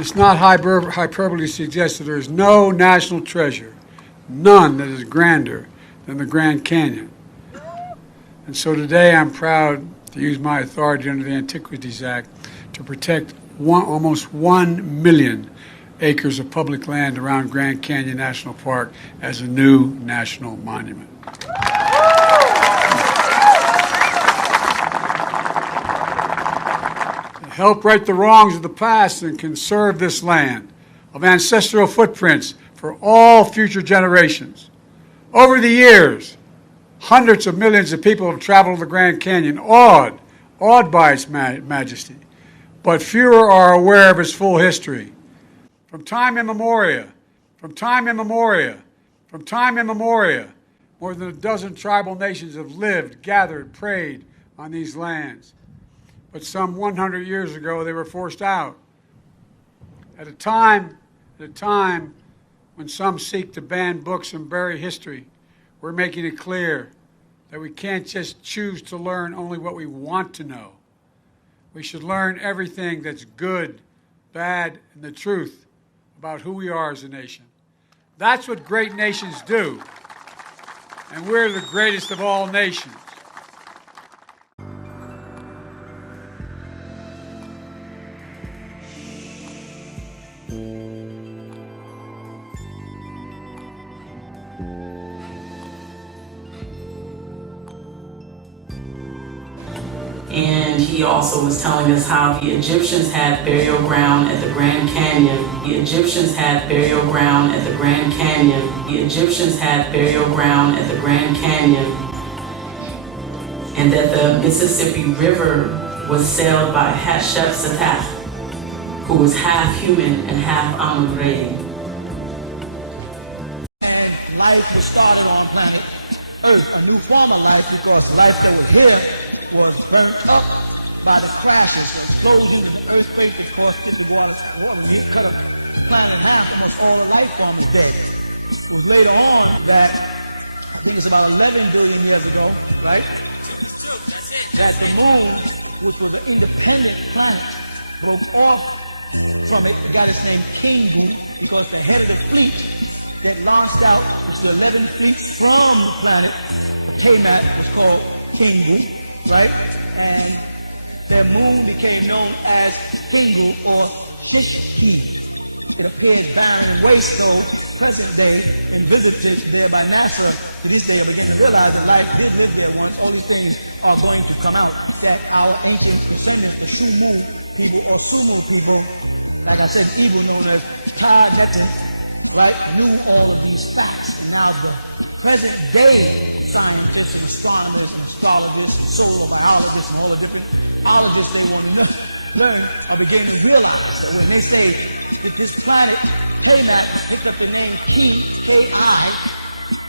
It's not hyperbole to suggest that there is no national treasure, none that is grander than the Grand Canyon. And so today I'm proud to use my authority under the Antiquities Act to protect almost 1 million acres of public land around Grand Canyon National Park as a new national monument. Help right the wrongs of the past and conserve this land of ancestral footprints for all future generations. Over the years, hundreds of millions of people have traveled the Grand Canyon, awed by its majesty, but fewer are aware of its full history. From time immemorial, more than a dozen tribal nations have lived, gathered, prayed on these lands. But some 100 years ago, they were forced out. At a time when some seek to ban books and bury history, we're making it clear that we can't just choose to learn only what we want to know. We should learn everything that's good, bad, and the truth about who we are as a nation. That's what great nations do, and we're the greatest of all nations. He also was telling us how the Egyptians had burial ground at the Grand Canyon. The Egyptians had burial ground at the Grand Canyon. The Egyptians had burial ground at the Grand Canyon. And that the Mississippi River was sailed by Hatshepsut, who was half human and half Amun-Re. And life was started on planet Earth, a new form of life, because life that was here was burnt up by the crashes, the explosions, and the earthquake that caused it to go out of water. When you cut a planet in half, almost all the life form is dead. It was later on that, I think it's about 11 billion years ago, right? That's it. That the moon, which was an independent planet, broke off from it. It got its name Kingu, because the head of the fleet that launched out, which is the 11 fleets from the planet, Tamat, was called Kingu, right? And their moon became known as Kingu or Shishki. It appears barren and waste, though present day and visited there by NASA to this day are beginning to realize that life did live there once. All these things are going to come out. That our ancient descendants, the Shumu people or Sumu people, like I said, evil known as Ta-Netin, right, knew all of these facts. And now the present day scientists and astronomers and astrologists and solar biologists and all the different ologists they want to learn are beginning to realize that when they say that this planet, Tamat, picked up the name Ki, K-I,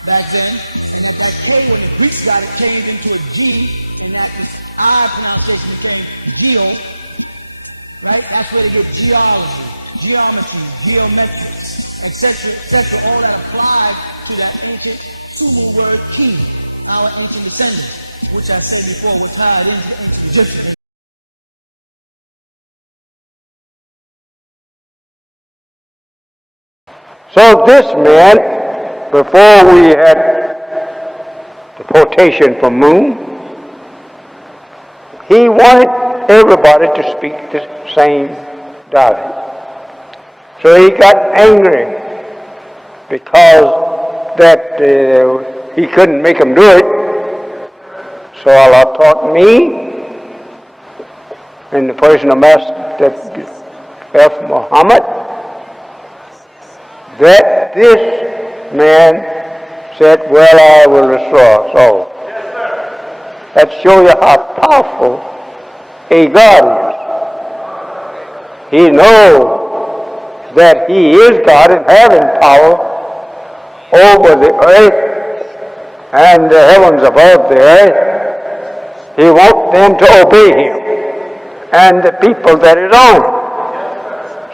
back then, and that K, when the Greeks got it, changed into a G, and that this I pronunciation became Geo, right? That's where they get geology, geometry, geometrics, etc., all that applied to that ancient Sumu word Ki, our ancient descendants, which I said before were tied into the ancient Egyptian. So this man, before we had the quotation from Moon, he wanted everybody to speak the same dialect. So he got angry because that he couldn't make them do it. So Allah taught me, in the person of Master F. Muhammad, that this man said, well, I will restore us all. That shows you how powerful a God is. He knows that he is God and having power over the earth and the heavens above the earth. He wants them to obey him and the people that is on.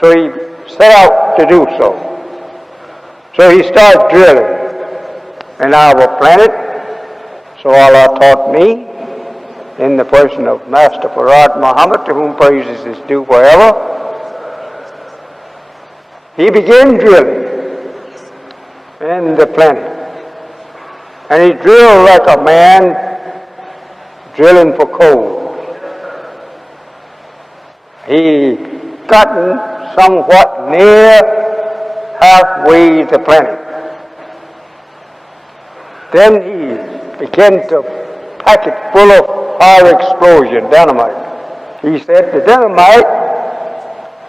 So he set out to do so. So he started drilling in our planet. So Allah taught me, in the person of Master Farad Muhammad, to whom praises is due forever, he began drilling in the planet. And he drilled like a man drilling for coal. He gotten somewhat near halfway the planet. Then he began to pack it full of fire explosion, dynamite. He said the dynamite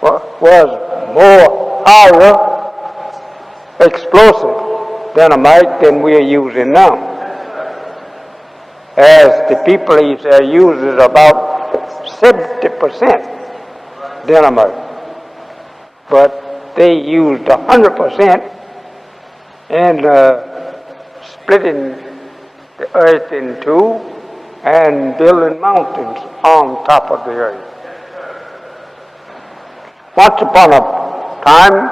was more higher explosive dynamite than we are using now. As the people he said uses about 70% dynamite, but they used 100% in splitting the earth in two and building mountains on top of the earth. Once upon a time,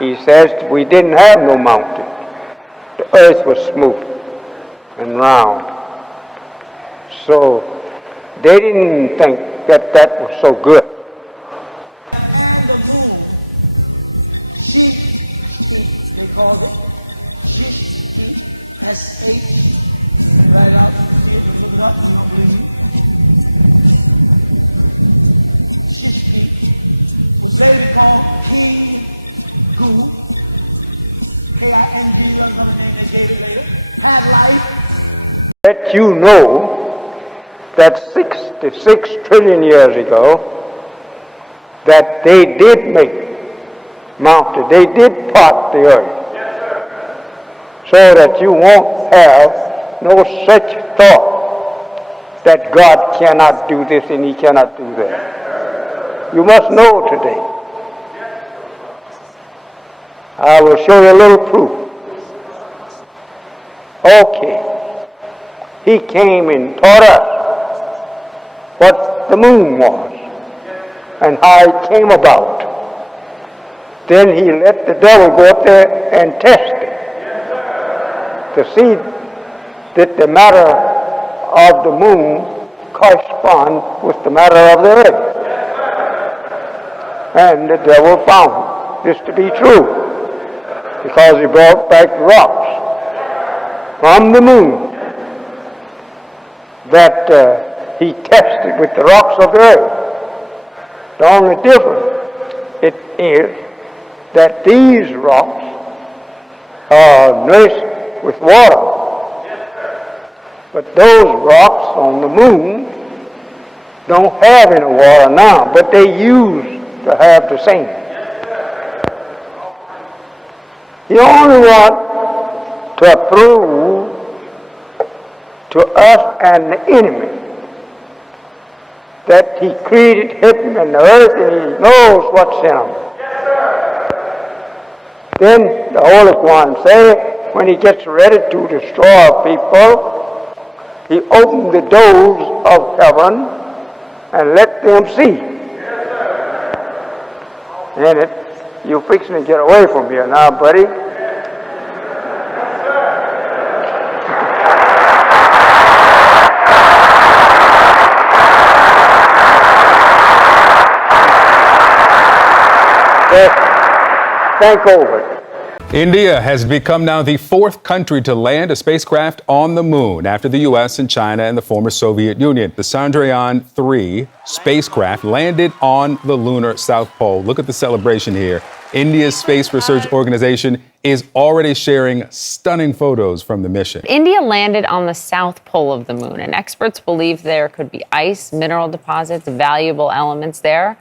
he says, we didn't have no mountains. The earth was smooth and round. So they didn't think that that was so good. And the moon, Shishki, they called it. Shishki, S-H. Write it out, see it, look it up, you don't believe me. Shishki was later to be called King-Gu. K-I-N-G, that's another name they gave it later. Had life. Let you know that 66 trillion years ago, that they did make mountains, they did part the earth, so that you won't have no such thought that God cannot do this and he cannot do that. You must know today. I will show you a little proof. Okay. He came and taught us what the moon was and how it came about. Then he let the devil go up there and test it to see that the matter of the moon correspond with the matter of the earth. And the devil found this to be true, because he brought back rocks from the moon that he tested with the rocks of the earth. The only difference it is that these rocks are nourished with water. But those rocks on the moon don't have any water now, but they used to have the same. You only want to prove to us and the enemy that he created heaven and the earth and he knows what's in them. Then the Holy One said, when he gets ready to destroy people, he opened the doors of heaven and let them see. And you're fixing to get away from here now, buddy. Think over it. India has become now the fourth country to land a spacecraft on the moon after the U.S. and China and the former Soviet Union. The Chandrayaan-3 spacecraft landed on the lunar South Pole. Look at the celebration here. India's space research organization is already sharing stunning photos from the mission. India landed on the south pole of the moon, and experts believe there could be ice, mineral deposits, valuable elements there.